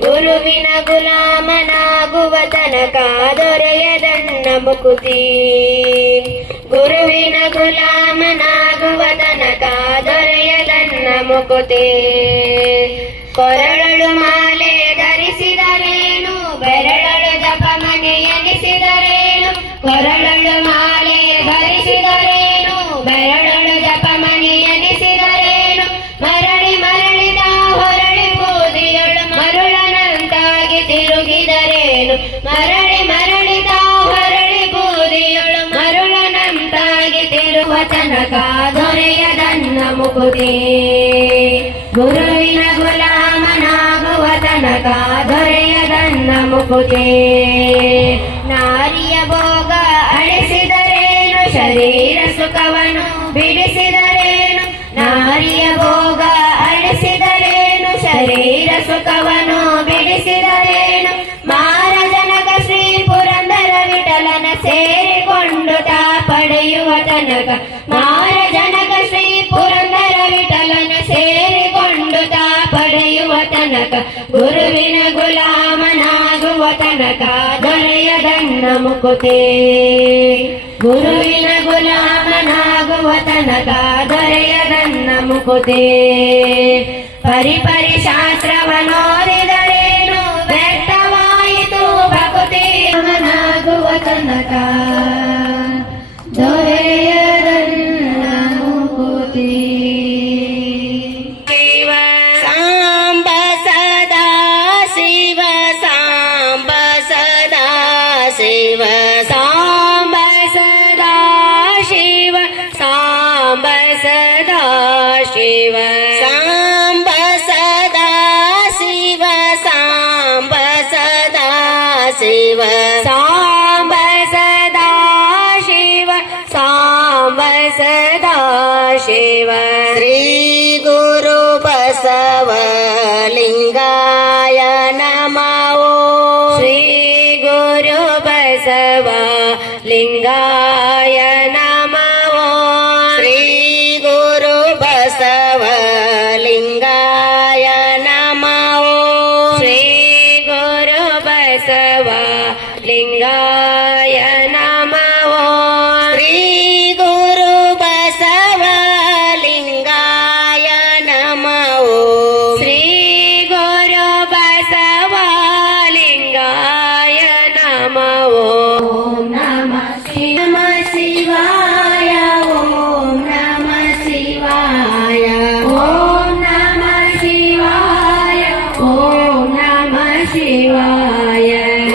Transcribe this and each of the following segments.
ಗುರುವಿನ ಗುಲಾಮನಾಗುವ ತನಕ ದೊರೆಯದನ್ನ ಮುಕುತಿ. ಗುರುವಿನ ಗುಲಾಮನಾಗುವ ತನಕ ದೊರೆಯದನ್ನ ಮುಕುತಿ. ಕೊರಳಳು ಮಾಲೆ ಧರಿಸಿದರೇನು, ಬೆರಳಳು ಜಪ ಮನೆ ಎನಿಸಿದರೇನು. ಕೊರಳಳು ಮಾಲೆ ಧರಿಸಿದರೇನು, ಬೆರಳಳು ಜಪ ಮನೆ ಎನಿಸಿದರೇನು. ಮರಳಿ ಮರಳಿದ ಹೊರಳಿ ಬೂದಿಯಳು ಮರುಳನಂತಾಗಿ ತಿರುಗಿದರೇನು. ಮರಳಿ ಮರಳಿದ ಹೊರಳಿ ಬೂದಿಯಳು ಮರುಳನಂತಾಗಿ ತಿರುವ ತನಕ ದೊರೆಯದನ್ನ ಮುಕುತಿ. ಗುರುವಿನ ಗುಲಾಮನಾಗುವ ತನಕ ದೊರೆಯದನ್ನ ಮುಕುತಿ. ನಾರಿಯ ಭೋಗ ಅಳಿಸಿದರೇನು, ಶರೀರ ಸುಖವನ್ನು ಬಿಡಿಸಿದರೇನು. ನಾರಿಯ ಭೋಗ ಅಳಿಸಿದರೇನು, ಶರೀರ ಸುಖವನ್ನು ಬಿಡಿಸಿದರೇನು. ಮಾರಜನಕ ಶ್ರೀ ಪುರಂದರ ವಿಠಲನ ಸೇರಿಕೊಂಡು ತಾ ಪಡೆಯುವ ತನಕ. ಮಾರಜನಕ ಶ್ರೀ ಪುರಂದರ ವಿಠಲನ ಸೇರಿಕೊಂಡು ತಾ ಪಡೆಯುವ ತನಕ. ಗುರುವಿನ ಗುಲಾಮನಾಗುವ ತನಕ ದೊರೆಯದನ್ನ ಮುಕುತಿ. ಗುರುವಿನ ಗುಲಾಮನಾಗುವ ತನಕ ದೊರೆಯದನ್ನ ಮುಕುತಿ. ಪರಿಪರಿ ಶಾಸ್ತ್ರವನ್ನೋದಿದರೇನು, ವ್ಯರ್ಥವಾಯಿತು ಭಕುತಿ. ಮನಾಗುವ ತನಕ ದೊರೆಯದನ್ನ ಮುಕುತಿ. ಶಿವ ಸಾಂಬ ಸದಾ ಶಿವ, ಸಾಂಬ ಸದಾ ಶಿವ, ಸಾಂಬ ಸದಾ ಶಿವ, ಸಾಂಬ ಸದಾ ಶಿವ, ಸಾಂಬ ಸದಾ ಶಿವ, ಸಾಂಬ ಸದಾ ಶಿವ, ಸಾಂಬ ಸದಾ ಶಿವ, ಸಾಂಬ ಸದಾ ಶಿವ. ಶ್ರೀ ಗುರು ಬಸವಲಿಂಗಾಯ ನಮಃ. ಶ್ರೀ ಗುರು ಬಸವಲಿಂಗಾಯ ನಮಃ. ಶ್ರೀ ಗುರು ಬಸವಲಿಂಗಾಯ ನಮಃ. ಶ್ರೀ ಗುರು ಬಸವಲಿಂಗಾಯ ನಮಃ. ಶ್ರೀ ಗುರು ಬಸವಲಿಂಗಾಯ ನಮಃ. ಶ್ರೀ ಗುರು ಬಸವಲಿಂಗಾಯ ನಮಃ. ಓಂ ನಮಃ ಶಿವಾಯ. ಓಂ ನಮಃ ಶಿವಾಯ. ಓಂ ನಮಃ ಶಿವಾಯ. ಓಂ ನಮಃ ಶಿವಾಯ.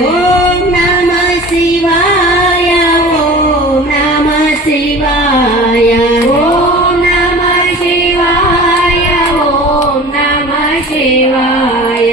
ಓಂ ನಮಃ ಶಿವಾಯ. ಓಂ ನಮಃ ಶಿವಾಯ. ಓಂ ನಮಃ ಶಿವಾಯ. ಓಂ ನಮಃ ಶಿವಾಯ.